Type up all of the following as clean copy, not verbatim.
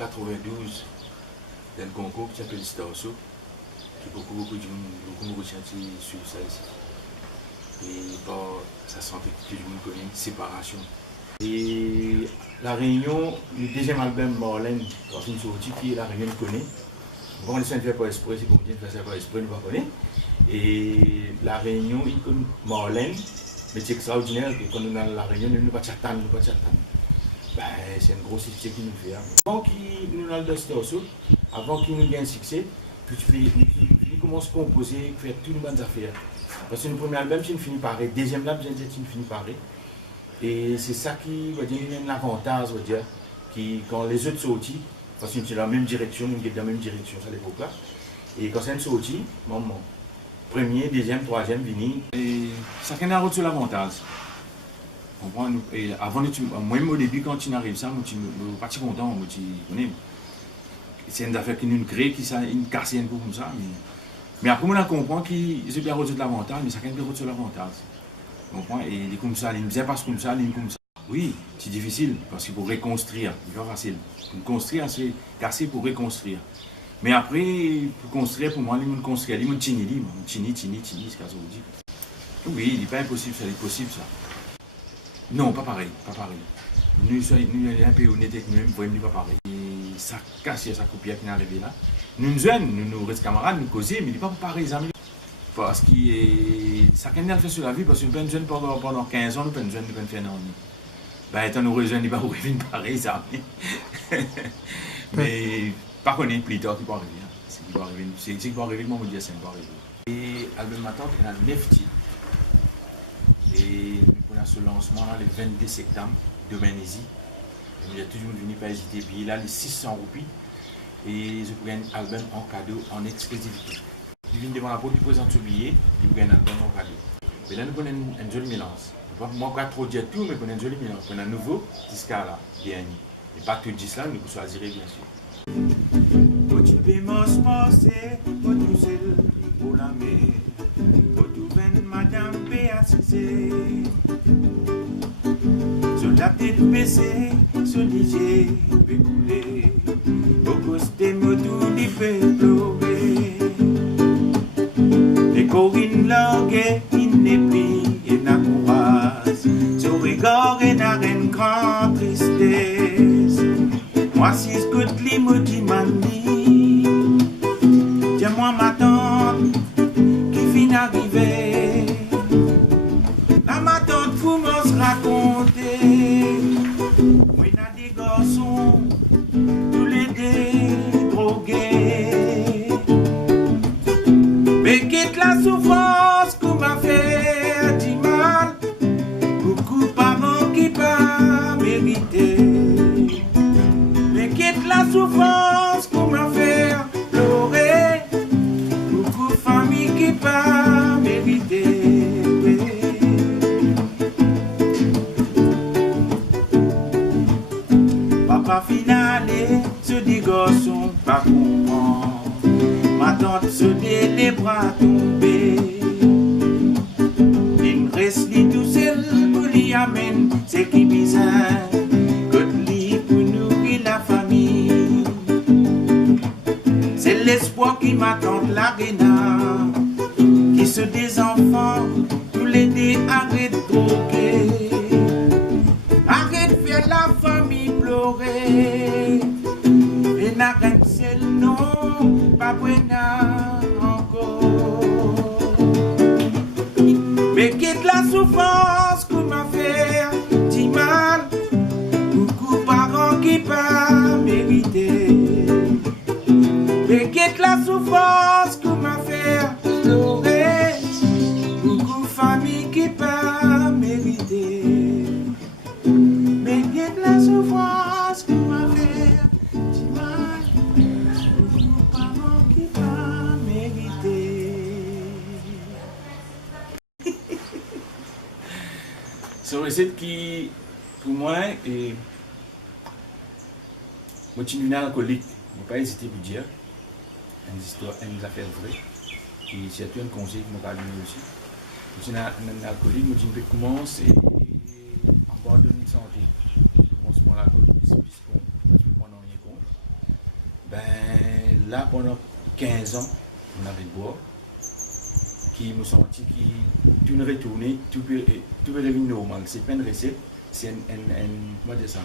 92, il y a un concours qui s'appelle Starso, qui beaucoup de gens beaucoup sur ça ici. Et bon, ça sentait que tout le monde connaît, séparation. Et la Réunion, le deuxième album Marlène, qui est sorti, qui est la Réunion connaît. Bon, les gens ne font pas esprit, c'est comme on dit, ne font pas esprit, nous ne connaissons pas. Et la Réunion, il connaît Marlène, mais c'est extraordinaire que quand on est dans la Réunion, nous ne pas t'attendre, ben, c'est un gros succès qui nous fait. Avant qu'il nous ait le Starso, avant qu'il nous gagne un succès, il commence à composer, faire toutes les bonnes affaires. Parce que le premier album, c'est fini pareil. Le deuxième album, c'est fini pareil. Et c'est ça qui va dire l'avantage, quand les autres sortis, parce que c'est dans la même direction, nous sommes dans la même direction à l'époque-là. Et quand c'est sorti, premier, deuxième, troisième, vini. Et ça a un sur l'avantage. Et avant, moi, au début, quand tu arrives ça, je suis pas content. C'est une affaire qui nous crée, qui nous casse un peu comme ça. Mais après, on comprend qu'ils ont bien reçu de l'avantage, mais ça a bien reçu de l'avantage. Et il est comme ça, il ne faisait pas comme ça, il est comme ça. Oui, c'est difficile, parce qu'il faut reconstruire, c'est pas facile. Pour construire, c'est casser pour reconstruire. Mais après, pour construire, pour moi, il faut construire, il faut tini, c'est ce que ça veut dire. Oui, il n'est pas impossible, ça, il est possible ça. Non, pas pareil, pas pareil. Nous sommes un peu honnêtes avec nous-mêmes, pour nous, pas pareil. Et ça casse, ça coupe qui est arrivé là. Nous jeunes, nous restons camarades, nous causons, mais il n'est pas pareil, les amis. Parce que ça a fait sur la vie, parce que nous sommes jeunes pendant 15 ans, nous sommes jeunes, nous sommes faire non. Ben, étant nous jeunes, il va arriver pareil, ça. Mais, par contre, plus tard, il va arriver. C'est qui va arriver, c'est qui va arriver, moi, je dis, ça va arriver. Et Album Ma Tante, il y a 9 titres. Et nous avons ce lancement là, le 22 septembre de Bénézy. Il y a toujours venu pas hésiter. Puis il a les 600 roupies. Et je prends un album en cadeau, en exclusivité. Il vient devant la porte, il présente ce billet, il prend un album en cadeau. Mais là, nous prenons un joli mélange. Moi, je ne vais pas trop dire tout, mais nous prenons un joli mélange. Nous prenons un nouveau disque là, dernier. Et pas tout disque là, nous choisirons bien sûr. Quand tu peux passer, quand tu sais pour la mer. Madame Béatrice, sur la tête baissée, sur les yeux pécoulés, au côté modou n'y peut pleurer. Les Corinne langues, il n'est plus et n'a courage, sur regard et n'a une grande tristesse. Moi, si je goûte les maudits mani, tiens-moi ma tante qui vient d'arriver. Raconter, moi il y a des garçons, tous les deux drogués. Mais quitte la souffrance qu'on m'a fait du mal, beaucoup de parents qui pas mérité. Mais quitte la souffrance qu'on m'a fait pleurer, beaucoup de familles qui pas mérité. Papa finale, se dit garçon, pas comprendre. Ma tante se dit les bras tombés. Il reste li tout seul pour l'y amener, c'est qui bizarre. Que li pour nourrir la famille. C'est l'espoir qui m'attend l'arena. Qui se des enfants, tous les deux arrêtent de droguer. Arrête de faire la famille pleurer. Et n'arrête seul non, pas buena encore. Mais quitte la souffrance qu'on m'a fait du mal. Beaucoup de parents qui pas mérité. Mais quitte la souffrance qu'on m'a fait pleurer. Beaucoup de familles qui pas mérité. Mais quitte la souffrance qu'on m'a fait du mal. Beaucoup de parents qui pas mérité. C'est une recette qui, pour moi, est une alcoolique. Je ne vais pas hésiter à vous dire une affaire vraie. Et c'est un conseil qui m'a donné aussi. Je suis un alcoolique, je peux commencer en bord de santé. Je commence mon alcool, puisqu'on ne peut pas en rien compte. Ben, là, pendant 15 ans, on avait le bois, qui me sentit qui tout ne retourné, tout peut revenir normal. C'est pas une recette, c'est comment dire ça?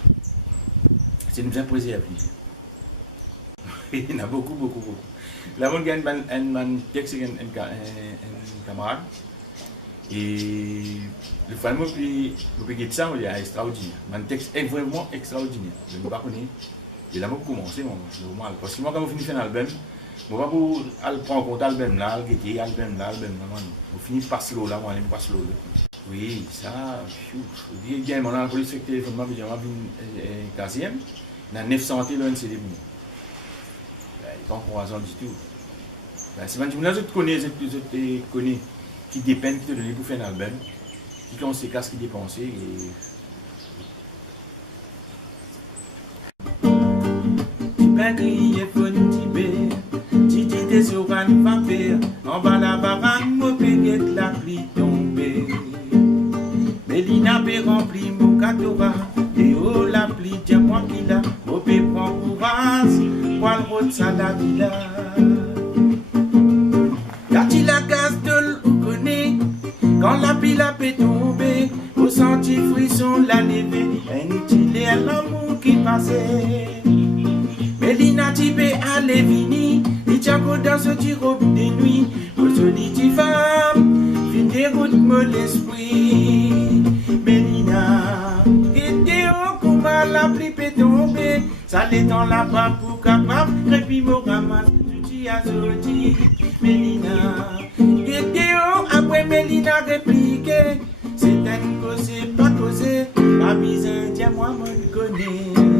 C'est une imposé à vivre. Il y en a beaucoup. Là, on gagne un texte avec un camarade. Et le fameux que ça, il est extraordinaire. Un texte est vraiment extraordinaire. Je ne sais pas connaître. Et là, je commence, normal. Parce que moi, quand je finis un album, je ne vais pas pour prendre en compte l'album là, l'album là. Je finis par slow là, moi, je passe slow. Oui, ça, il y a un police avec le téléphone, je vais un quatrième. Il y a 900 téléphones, c'est des bons. Il n'est pas en raison du tout. C'est un gymnase que tu connais, qui dépend, qui te donne pour faire un album, qui conséquence qui dépense. Crier faut nous tiber, titi des sur un papier, en bas la barane, mon péguet la pluie tombée. Mélina peut remplir mon catora, et oh la pluie, tiens-moi qui l'a, mon pé prend courage, pour le route ça la villa. Y'a-t-il la gaz de l'eau connaît, quand la pile a peut tomber, au senti frisson la lever, un est l'amour qui passait. Mélina Tibé à Lévini, il tient qu'au dans ce petit robe des nuits, pour ce petit femme, fin déroute me l'esprit. Mélina, était au combat, la pluie peut tomber, ça l'est dans la barre pour capable, et puis me ramasse, tu as sorti. Mélina, était au après Mélina répliqué, c'est un causé, pas causé, ma bise, tiens moi me connaît.